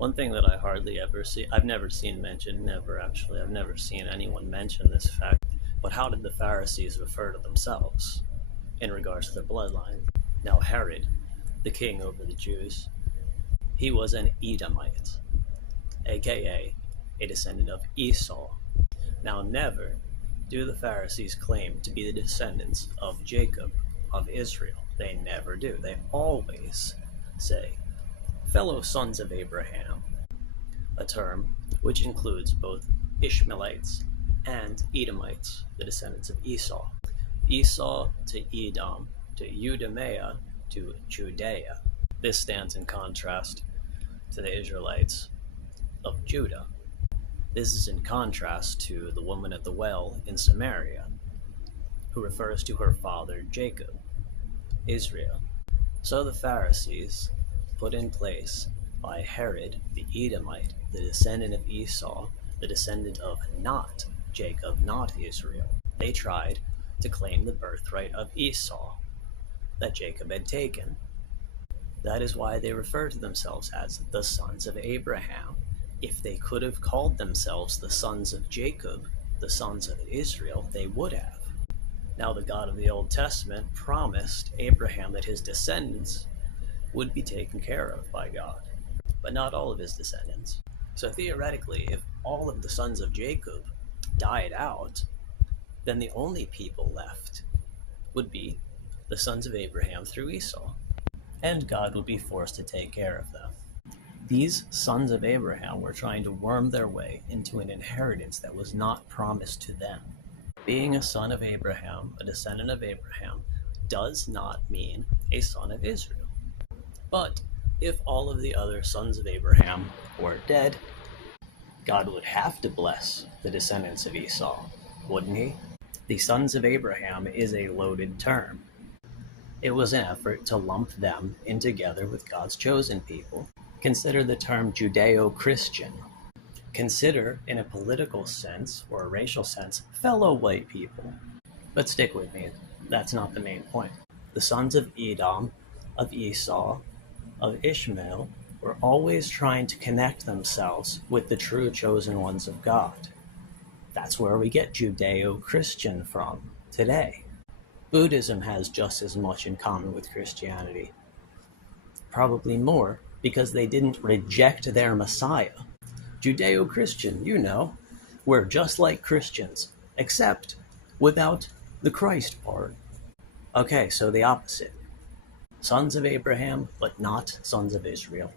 One thing that I hardly ever see, I've never seen mentioned, never actually, I've never seen anyone mention this fact, but how did the Pharisees refer to themselves in regards to their bloodline? Now, Herod, the king over the Jews, he was an Edomite, aka a descendant of Esau. Now, never do the Pharisees claim to be the descendants of Jacob, of Israel. They never do. They always say, fellow sons of Abraham, a term which includes both Ishmaelites and Edomites, the descendants of Esau. Esau to Edom, to Eudemea, to Judea. This stands in contrast to the Israelites of Judah. This is in contrast to the woman at the well in Samaria, who refers to her father Jacob, Israel. So the Pharisees, put in place by Herod the Edomite, the descendant of Esau, the descendant of not Jacob, not Israel, they tried to claim the birthright of Esau that Jacob had taken. That is why they refer to themselves as the sons of Abraham. If they could have called themselves the sons of Jacob, the sons of Israel, they would have. Now, the God of the Old Testament promised Abraham that his descendants would be taken care of by God, but not all of his descendants. So theoretically, if all of the sons of Jacob died out, then the only people left would be the sons of Abraham through Esau, and God would be forced to take care of them. These sons of Abraham were trying to worm their way into an inheritance that was not promised to them. Being a son of Abraham, a descendant of Abraham, does not mean a son of Israel. But if all of the other sons of Abraham were dead, God would have to bless the descendants of Esau, wouldn't he? The sons of Abraham is a loaded term. It was an effort to lump them in together with God's chosen people. Consider the term Judeo-Christian. Consider, in a political sense or a racial sense, fellow white people. But stick with me, that's not the main point. The sons of Edom, of Esau, of Ishmael were always trying to connect themselves with the true chosen ones of God. That's where we get Judeo-Christian from today. Buddhism has just as much in common with Christianity. Probably more, because they didn't reject their Messiah. Judeo-Christian, we're just like Christians, except without the Christ part. Okay, so the opposite. Sons of Abraham, but not sons of Israel.